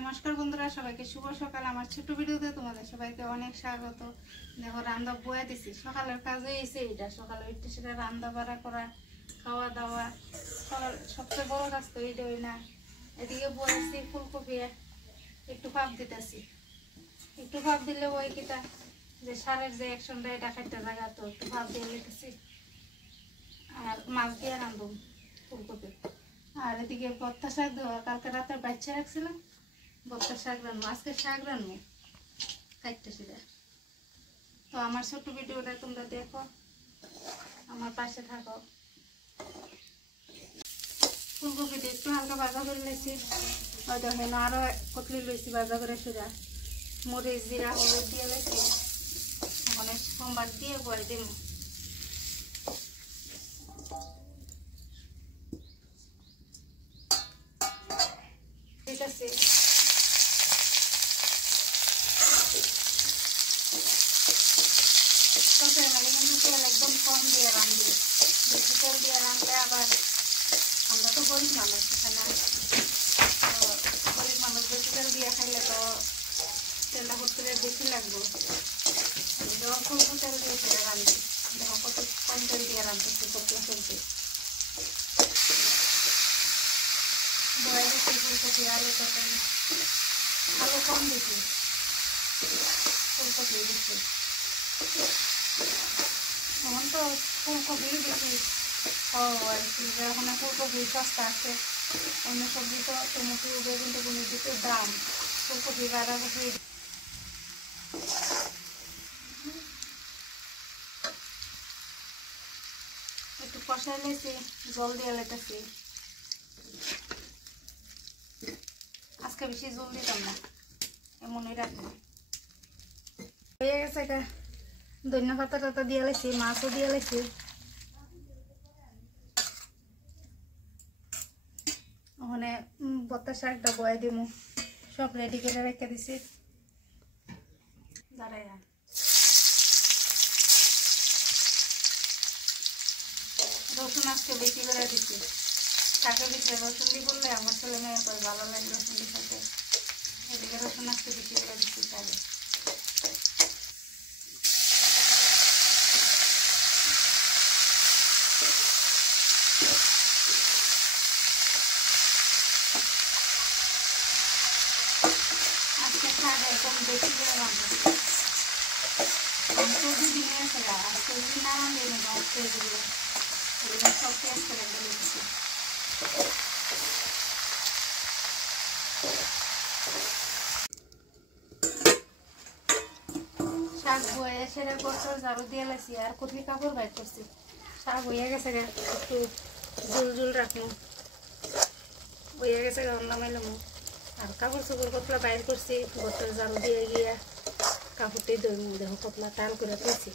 নমস্কার বন্ধুরা, সবাইকে শুভ সকাল। আমার ছোট ভিডিওতে তোমাদের সবাইকে অনেক স্বাগত। দেখো রান্না বয়া দিছি, সকালের কাজে এসে এটা সকালে উঠতে সেটা রান্না বাড়া করা, খাওয়া দাওয়া, সকাল সবচেয়ে বড় কাজ তো এইটাই না। এদিকে বয়েছি ফুলকপি একটু ভাপ দিতেছি, একটু ভাপ দিলে ওই কিটা যে সারের যে অ্যাকশনটা এটা খাইতে জায়গা তো একটু ভাপ দিয়ে লিখেছি। আর মাছ দিয়ে রান্ধব ফুলকপি। আর এদিকে ভর্তা শাক দেওয়া, কালকে রাতে বাচ্চা রাখছিলাম, ভর্তা শাক রান্না, আজকে শাক রান্না খাইতে সেটা। তো আমার ছোট্ট ভিডিওটা তোমরা দেখো, আমার পাশে থাকো। ফুলকপিটা একটু হালকা ভাজা করে নিয়েছি, হয়তো হেন আরও কতলি লইছি ভাজা করে সেটা। মরিচ জিরা হলুদ দিয়ে লেছি, ওখানে সোমবার দিয়ে বয়ে দিব। ঠিক আছে, কিন্তু তেল একদম কম দিয়ে রাঁধি। বেশি তেল দিয়ে রাঁধলে আবার আমরা তো গরিব মানুষ, এখানে গরিব মানুষ বেশি তেল দিয়ে খাইলে তো তেলটা করতে বেশি লাগবে। যখন অল্প তেল দিয়ে সেটা রাঁধি, যখন কত কম তেল দিয়ে রাঁধতেছি কত সবজি বয়ে গেছি। ফুলকপি আলু তরকারি, আলু কম দিচ্ছি, ফুলকপি দিচ্ছি। এখন তো ফুলকপি বেশি আর কি, এখন ফুলকপি সস্তা আছে। অন্য সবজি তো টমেটো বেগুন টেগুন দিতে দাম, ফুলকপি বাঁধাকপি। একটু কষাই লেছি, জল দিয়ে লেতেছি। আজকে বেশি জল দিতাম না, এমনই রাখবো। হয়ে গেছে, এটা ধনিয়া পাতা টাতা দিয়ে লেছি, মাছও দিয়ে লেছি। ওখানে ভর্তা শাকটা বয়ে দিব, সব রেডি করে রেখে দিছি। দাঁড়াই রসুন আজকে বেশি করে দিচ্ছি, শাকের ভিতরে রসুন দিয়ে বললে আমার ছেলে মেয়ে করে ভালো লাগে রসুন দিয়ে খেতে। এদিকে রসুন আজকে বেশি করে দিচ্ছি শাকে। আজকে শাক একদম বেশি করে রান্না, সবজি নিয়ে আসে গা, আজকে যদি না রান্না নেবো আজকে এগুলো সব পেঁয়াজ করে রেখে দিচ্ছি। শাক বয়ে সেটা করতে ঝাড়ু দিয়ে লাগছি, আর কতলি কাপড় বাইর করছি। শাক হয়ে গেছে, একটু জুল জুল রাখবো, হয়ে গেছে রান্না মাইলাম। আর কাপড় চোপড় কতলা বাইর করছি, গোটার ঝাড়ু দিয়ে গিয়া কাপড়টি দেখো কতলা টাল করে পেয়েছি।